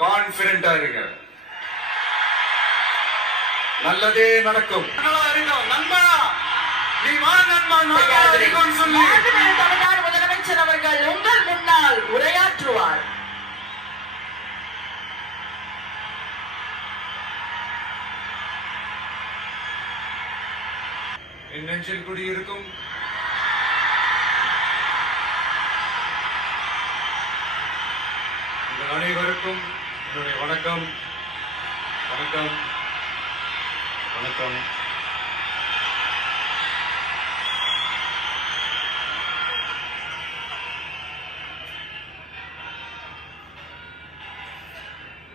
கான்பிடண்டா இருங்க, நல்லதே நடக்கும். நண்பா நீ வா நண்பா, நான் சொல்லி தமிழ்நாடு முதலமைச்சர் அவர்கள் உங்கள் முன்னால் உரையாற்றுவார். என் நெஞ்சில் குடியிருக்கும் உங்கள் அனைவருக்கும் என்னுடைய வணக்கம். வணக்கம் வணக்கம்.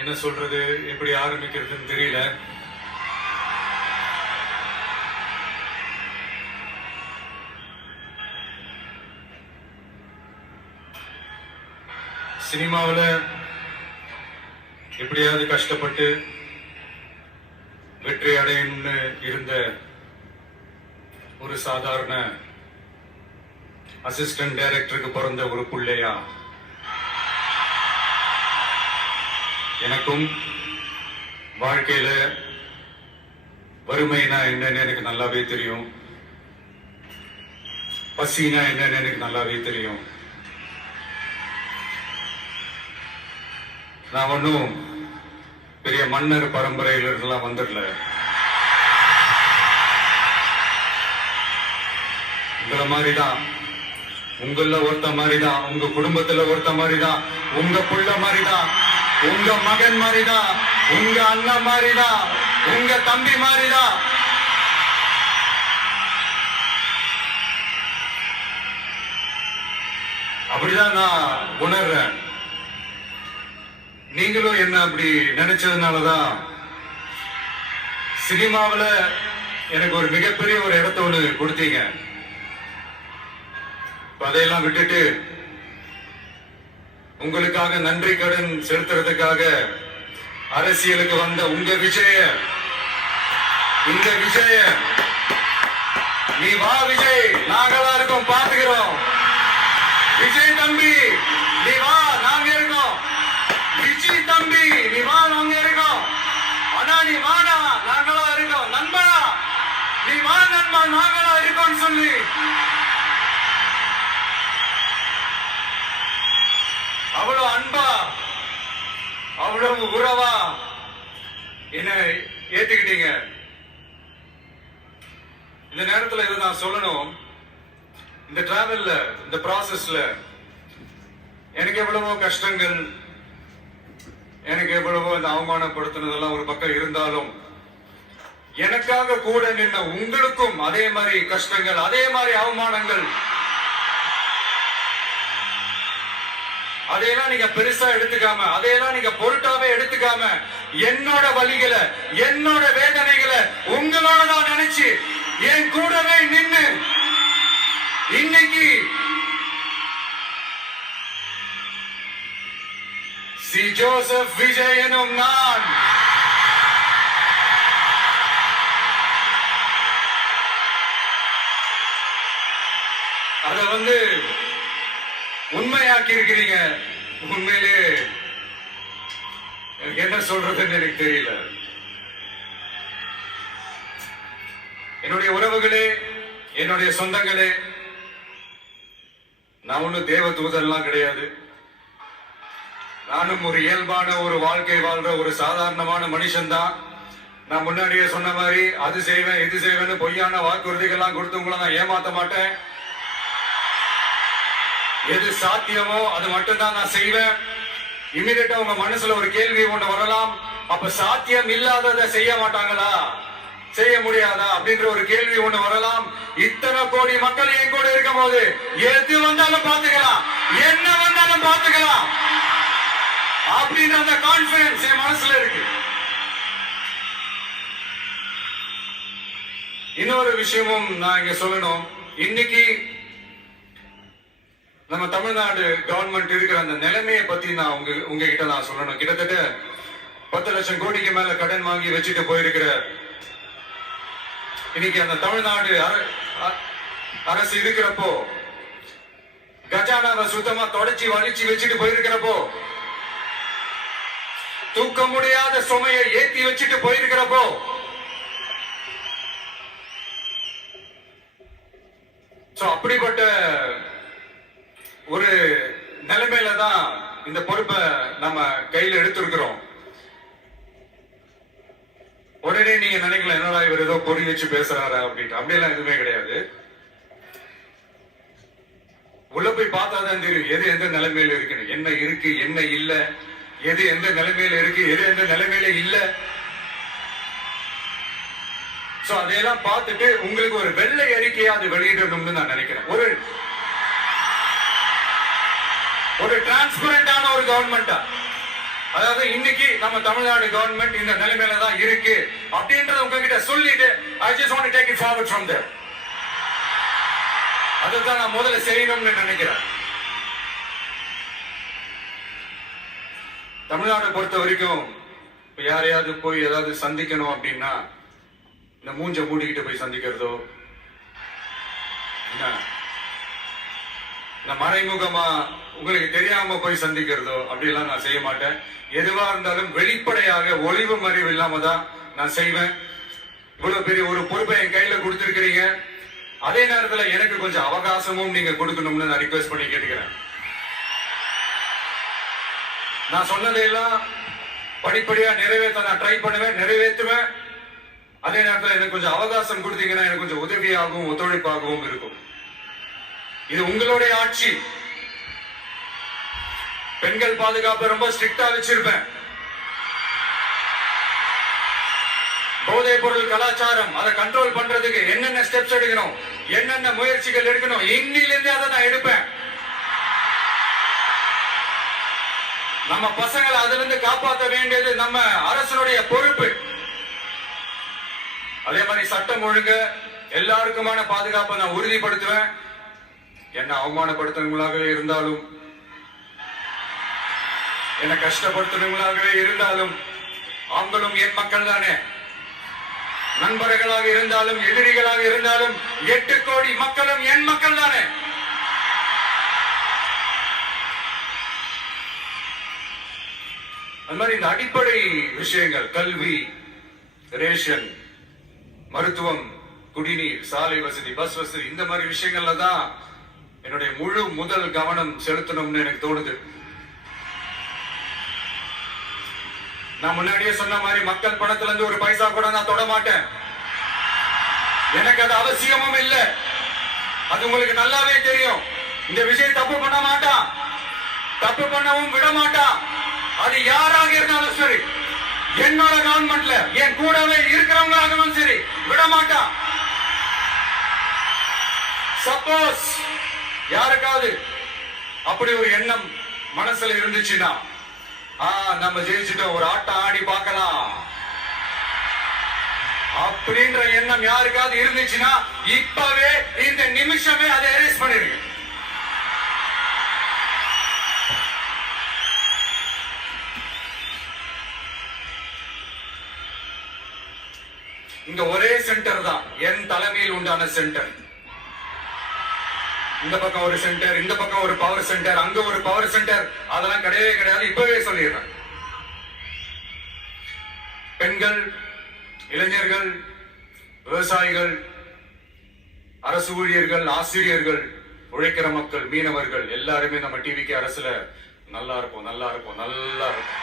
என்ன சொல்றது, எப்படி ஆரம்பிக்கிறதுன்னு தெரியல. சினிமாவில் எப்படியாவது கஷ்டப்பட்டு வெற்றி அடையணும்னு இருந்த ஒரு சாதாரண அசிஸ்டன்ட் டைரக்டருக்கு பிறந்த ஒரு பிள்ளையா எனக்கும் வாழ்க்கையில வறுமைனா என்னன்னு எனக்கு நல்லாவே தெரியும், பசினா என்னன்னு எனக்கு நல்லாவே தெரியும். நான் ஒன்னும் பெரிய மன்னர் பரம்பரையில இருந்தெல்லாம் வந்துடல. உங்களை மாதிரிதான், உங்கள ஒருத்த மாதிரிதான், உங்க குடும்பத்துல ஒருத்த மாதிரிதான், உங்க புள்ள மாதிரிதான், உங்க மகன் மாதிரிதான், உங்க அண்ணன் மாதிரிதான், உங்க தம்பி மாதிரிதான். அப்படிதான் நான் உணர்றேன். நீங்களும் என்ன அப்படி நினைச்சதுனாலதான் சினிமாவில் எனக்கு ஒரு மிகப்பெரிய ஒரு இடத்த ஒண்ணு கொடுத்தீங்க. அதையெல்லாம் விட்டுட்டு உங்களுக்காக நன்றி கடன் செலுத்துறதுக்காக அரசியலுக்கு வந்த உங்க விஜய, இந்த விஜய, நீ வா விஜய், நாங்களா இருக்கோம், பாத்துக்கிறோம். விஜய் தம்பி நீ வா, நாங்க இருக்கோம். விஜய் தம்பி நீ வா, நாங்க இருக்கோம். அண்ணா நீ வாடா, நாங்களா இருக்கோம். நண்பா நீ வா நண்பா, நாங்களா இருக்கோம் சொல்லி அவ்வளவு அன்பா, அவ்வளவு உறவா என்ன ஏத்துக்கிட்டீங்க. இந்த நேரத்தில் இதை நான் சொல்லணும். இந்த டிராவல்ல, இந்த ப்ராசஸ்ல எனக்கு எவ்வளவோ கஷ்டங்கள், எனக்கு எவ்வளவோ இந்த அவமானப்படுத்தினதெல்லாம் ஒரு பக்கம் இருந்தாலும், எனக்காக கூட நின்ன உங்களுக்கும் அதே மாதிரி கஷ்டங்கள், அதே மாதிரி அவமானங்கள், அதையெல்லாம் நீங்க பெருசா எடுத்துக்காம, அதையெல்லாம் நீங்க பொருட்டாவே எடுத்துக்காம, என்னோட வலிகளை, என்னோட வேதனைகளை உங்களோட தான் நினைச்சு என் கூடவே நின்னு இன்னைக்கு சி ஜோசப் விஜய் எனும் நான் அத உண்மையாக்கி இருக்கிறீங்க. உண்மையிலே எனக்கு என்ன சொல்றதுன்னு எனக்கு தெரியல. என்னுடைய உறவுகளே, என்னுடைய சொந்தங்களே, நான் ஒன்னும் தேவ தூதன்லாம் கிடையாது. நானும் ஒரு இயல்பான ஒரு வாழ்க்கை வாழ்ற ஒரு சாதாரணமான மனுஷன் தான். நான் முன்னாடியே சொன்ன மாதிரி அது செய்வேன் இது செய்வேன்னு பொய்யான வாக்குறுதிகள்லாம் கொடுத்து உங்களை நான் ஏமாத்த மாட்டேன். எது சாத்தியமோ அது மட்டும் தான் நான் செய்வேன். இமிடியேட்டா உங்க மனசுல ஒரு கேள்வி ஒன்று வரலாம், அப்ப சாத்தியம் இல்லாததை செய்ய மாட்டாங்களா, செய்ய முடியாதா அப்படின்ற ஒரு கேள்வி ஒண்ணு வரலாம். இத்தனை கோடி மக்கள் என் கூட இருக்கும் போது எது வந்தாலும் பாத்துக்கலாம், என்ன வந்தாலும் பாத்துக்கலாம் அப்படின்ற அந்த கான்பிடன்ஸ் என் மனசுல இருக்கு. இன்னொரு விஷயமும் நான் இங்க சொல்லணும். இன்னைக்கு நம்ம தமிழ்நாடு கவர்மெண்ட் இருக்கிற அந்த நிலைமையை பத்தி நான் உங்ககிட்ட நான் சொல்லணும். கிட்டத்தட்ட 10 லட்சம் கோடிக்கு மேல கடன் வாங்கி வச்சுட்டு போயிருக்கிற இன்னைக்கு அந்த தமிழ்நாடு அரசு இருக்கிறப்போ, கஜானாவை சுத்தமா தொடச்சி வலிச்சு வச்சுட்டு போயிருக்கிறப்போ, தூக்க முடியாத சுமையை ஏத்தி வச்சுட்டு போயிருக்கிறப்போ அப்படிப்பட்ட ஒரு நிலைமையில தான் இந்த பொறுப்பை நம்ம கையில எடுத்திருக்கிறோம். உடனே நீங்க நினைக்கல என்னடா இவர் ஏதோ பொறி வச்சு பேசுறாரா அப்படின்ட்டு. அப்படியெல்லாம் எதுவுமே கிடையாது. உள்ள போய் பார்த்தாதான் தெரியும் எது எந்த நிலைமையில இருக்கு, என்ன இருக்கு என்ன இல்ல, எது எந்த நிலைமையில இருக்கு எது எந்த நிலைமையில இல்ல. சோ அதையெல்லாம் பார்த்துட்டு உங்களுக்கு ஒரு வெள்ளை அறிக்கையா அது வெளியிடணும்னு நான் நினைக்கிறேன். ஒரு டிரான்ஸ்பரண்டான ஒரு கவர்மெண்டா, அதாவது இன்னைக்கு நம்ம தமிழ்நாடு கவர்மெண்ட் இந்த நிலைமையில தான் இருக்கு அப்படின்றத உங்ககிட்ட சொல்லிட்டு I just want to take it forward from there. அதுதான் நான் முதல்ல செய்யணும்னு நினைக்கிறேன். தமிழ்நாடு பொறுத்த வரைக்கும் யாரையாவது போய் ஏதாவது சந்திக்கணும் அப்படின்னா இந்த மூஞ்ச மூடிக்கிட்டு போய் சந்திக்கிறதோ, இந்த மறைமுகமா உங்களுக்கு தெரியாம போய் சந்திக்கிறதோ அப்படிலாம் நான் செய்ய மாட்டேன். எதுவா இருந்தாலும் வெளிப்படையாக ஒளிவு மறைவு இல்லாம தான் நான் செய்வேன். இவ்வளவு பெரிய ஒரு பொறுப்பை என் கையில கொடுத்திருக்கிறீங்க. அதே நேரத்துல எனக்கு கொஞ்சம் அவகாசமும் நீங்க கொடுக்கணும்னு நான் ரிக்வெஸ்ட் பண்ணி கேட்டுக்கிறேன். நான் சொன்னதையெல்லாம் படிப்படியா நிறைவேற்ற நான் ட்ரை பண்ணுவேன், நிறைவேற்றுவேன். அதே நேரத்தில் எனக்கு கொஞ்சம் அவகாசம் கொடுத்தீங்கன்னா எனக்கு கொஞ்சம் உதவியாகவும் ஒத்துழைப்பாகவும் இருக்கும். இது உங்களுடைய ஆட்சி. பெண்கள் பாதுகாப்பு ரொம்ப ஸ்ட்ரிக்டா வச்சிருப்பேன். போதைப் பொருள் கலாச்சாரம் அதை கண்ட்ரோல் பண்றதுக்கு என்னென்ன ஸ்டெப்ஸ் எடுக்கணும், என்னென்ன முயற்சிகள் எடுக்கணும், இன்னிலிருந்து அதை நான் எடுப்பேன். நம்ம பசங்களை அதுல இருந்து காப்பாற்ற வேண்டியது நம்ம அரசனுடைய பொறுப்பு. அதே மாதிரி சட்டம் ஒழுங்கு எல்லாருக்குமான பாதுகாப்பை நான் உறுதிப்படுத்துவேன். என்ன அவமானப்படுத்துறவங்களாகவே இருந்தாலும், என்ன கஷ்டப்படுத்துறவங்களாகவே இருந்தாலும், அவங்களும் என் மக்கள் தானே. நண்பர்களாக இருந்தாலும் எதிரிகளாக இருந்தாலும் 8 கோடி மக்களும் என் மக்கள் தானே. அது மாதிரி இந்த அடிப்படை விஷயங்கள், கல்வி, ரேஷன், மருத்துவம், குடிநீர், சாலை வசதி, பஸ் வசதி, இந்த மாதிரி விஷயங்கள்ல தான் என்னுடைய முதல் கவனம் செலுத்தணும்னு எனக்கு தோணுது. நான் முன்னாடியே சொன்ன மாதிரி மக்கள் பணத்துல இருந்து ஒரு பைசா கூட நான் தொட மாட்டேன். எனக்கு அது அவசியமும் இல்லை. அது உங்களுக்கு நல்லாவே தெரியும். இந்த விஷயம் தப்பு பண்ண மாட்டான், தப்பு பண்ணவும் விட மாட்டான். அது யாராக இருந்தாலும் சரி, என்னோட கவர்மெண்ட்ல என் கூடவே இருக்கிறவங்களாகவும் சரி விட மாட்டான். சப்போஸ் யாருக்காவது அப்படி ஒரு எண்ணம் மனசுல இருந்துச்சுன்னா, நம்ம ஜெயிச்சுட்டோம், ஒரு ஆட்டம் ஆடி பார்க்கலாம் அப்படின்ற எண்ணம் யாருக்காவது இருந்துச்சுன்னா இப்பவே இந்த நிமிஷமே அதை எரேஸ் பண்ணிருங்க. இங்க ஒரே சென்டர் தான், என் தலைமையில் உண்டான சென்டர். இந்த பக்கம் ஒரு சென்டர், இந்த பக்கம் ஒரு பவர் சென்டர், அங்க ஒரு பவர் சென்டர், அதெல்லாம் கிடையவே கிடையாது. இப்பவே சொல்லிடுறேன். பெண்கள், இளைஞர்கள், விவசாயிகள், அரசு ஊழியர்கள், ஆசிரியர்கள், உழைக்கிற மக்கள், மீனவர்கள் எல்லாருமே நம்ம டிவிக்கு அரசுல நல்லா இருப்போம், நல்லா இருப்போம், நல்லா இருக்கும்.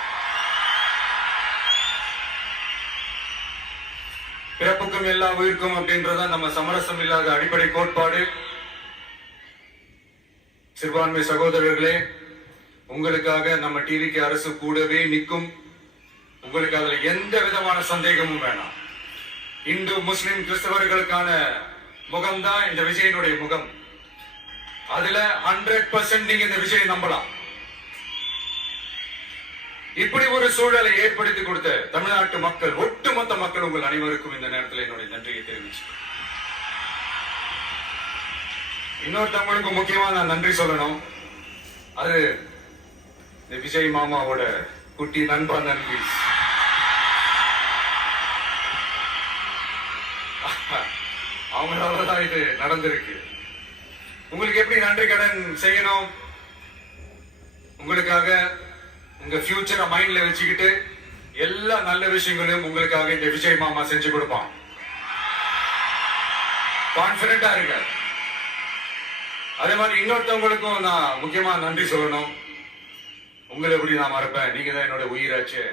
பிறப்புக்கும் எல்லா உயிருக்கும் அப்படின்றத நம்ம சமரசம் இல்லாத அடிப்படை கோட்பாடு. சிறுபான்மை சகோதரர்களே, உங்களுக்காக நம்ம டிவிக்கு அரசு கூடவே நிற்கும். உங்களுக்கு அதுல எந்த விதமான சந்தேகமும் வேணாம். இந்து, முஸ்லிம், கிறிஸ்தவர்களுக்கான முகம்தான் இந்த விஜயனுடைய முகம். அதுல 100% நீங்க இந்த விஜயை நம்பலாம். இப்படி ஒரு சூழலை ஏற்படுத்தி கொடுத்த தமிழ்நாட்டு மக்கள், ஒட்டுமொத்த மக்கள், உங்கள் அனைவருக்கும் இந்த நேரத்தில் என்னுடைய நன்றியை தெரிவிச்சு, இன்னொருத்தவங்களுக்கு முக்கியமா நான் நன்றி சொல்லணும். அது இந்த விஜய் மாமாவோட குட்டி நண்பா நன்றி. அவங்களாலதான் இது நடந்திருக்கு. உங்களுக்கு எப்படி நன்றி கடன் செய்யணும்? உங்களுக்காக உங்க ஃபியூச்சரை மைண்ட்ல வச்சுக்கிட்டு எல்லா நல்ல விஷயங்களையும் உங்களுக்காக இந்த விஜய் மாமா செஞ்சு கொடுப்பான். கான்பிடண்டா இருங்க. அதே மாதிரி இன்னொருத்தவங்களுக்கும் நான் முக்கியமா நன்றி சொல்லணும். உங்களை எப்படி நான் மறப்பேன்? நீங்க தான் என்னோட உயிராச்சு.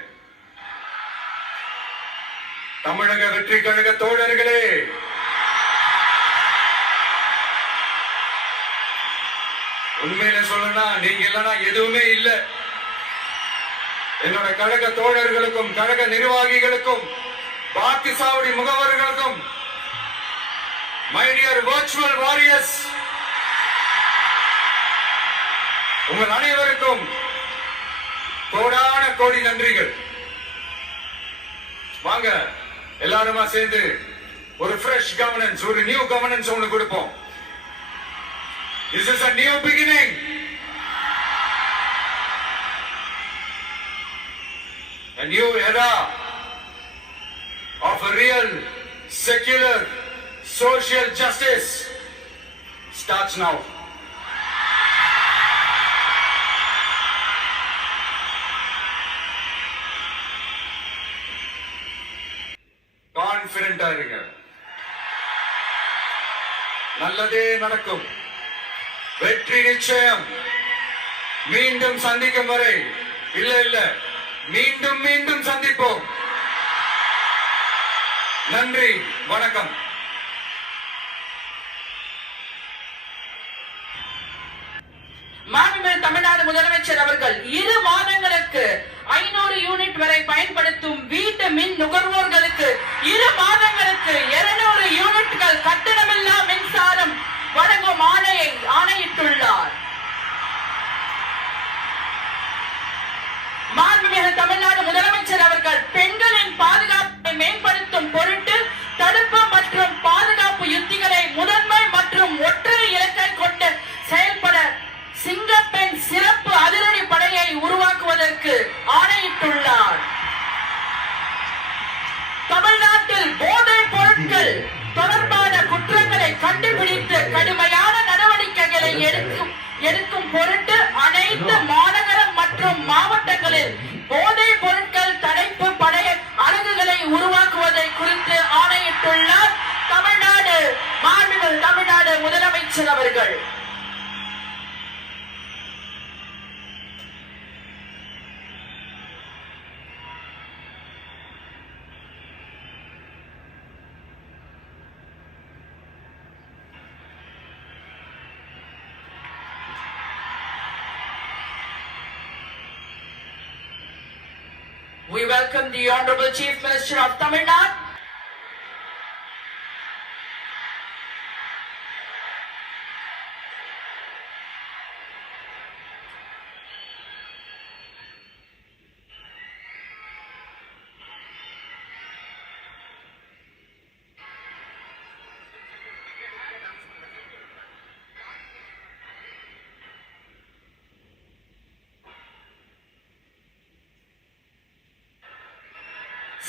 தமிழக வெற்றி கழக தோழர்களே, உண்மையில சொல்லணும்னா நீங்க இல்லைன்னா எதுவுமே இல்லை. என்னோட கழக தோழர்களுக்கும் கழக நிர்வாகிகளுக்கும் வாக்கு சாவடி முகவர்களுக்கும் மை டியர் வர்ச்சுவல் வாரியர்ஸ், உங்கள் அனைவருக்கும் கோடான கோடி நன்றிகள். வாங்க எல்லாருமா சேர்ந்து ஒரு ஃப்ரெஷ் கவர்னன்ஸ், ஒரு நியூ கவர்னன்ஸ் உங்களுக்கு கொடுப்போம். This is a new beginning. A new era of a real secular social justice starts now. கான்பிடண்டா இருங்க. நல்லதே நடக்கும். வெற்றி நிச்சயம். மீண்டும் சந்திக்கும் வரை இல்ல மீண்டும் மீண்டும் சந்திப்போம். நன்றி, வணக்கம். மாண்புமிகு தமிழ்நாடு முதலமைச்சர் அவர்கள் 2 மாதங்களுக்கு 500 யூனிட் வரை பயன்படுத்தும் வீட்டு மின் நுகர்வோர்களுக்கு 2 மாதங்களுக்கு 200 யூனிட்கள் கட்டணமில்லா மின்சாரம் வழங்கும் ஆணையிட்டுள்ளார். மாண்புமிகு தமிழ்நாடு முதலமைச்சர் அவர்கள் பெண்களின் பாதுகாப்பை மேம்படுத்தும் பொருட்டு தடுப்பு மற்றும் பாதுகாப்பு யுத்திகளை முதன்மை மற்றும் ஒற்றை இலக்கை கொண்டு செயல்பட சிங்கப்பெண் சிறப்பு அதிரடி படையை உருவாக்குவதற்கு ஆணையிட்டுள்ளார். தமிழ்நாட்டில் போதைப் பொருட்கள் தொடர்பான குற்றங்களை கண்டுபிடித்து கடுமையான நடவடிக்கைகளை எடுக்கும் பொருட்டு அனைத்து மாநகரம் மற்றும் மாவட்டங்களில் போதைப் பொருட்கள் தடுப்பு படை அலகுகளை உருவாக்குவதை குறித்து ஆணையிட்டுள்ளார் தமிழ்நாடு முதலமைச்சர் அவர்கள். We welcome the Honorable Chief Minister of Tamil Nadu.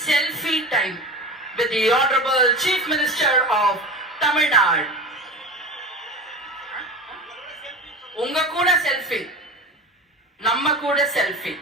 Selfie time with the Honorable Chief Minister of Tamil Nadu. உங்க கூட செல்ஃபி, நம்ம கூட செல்ஃபி.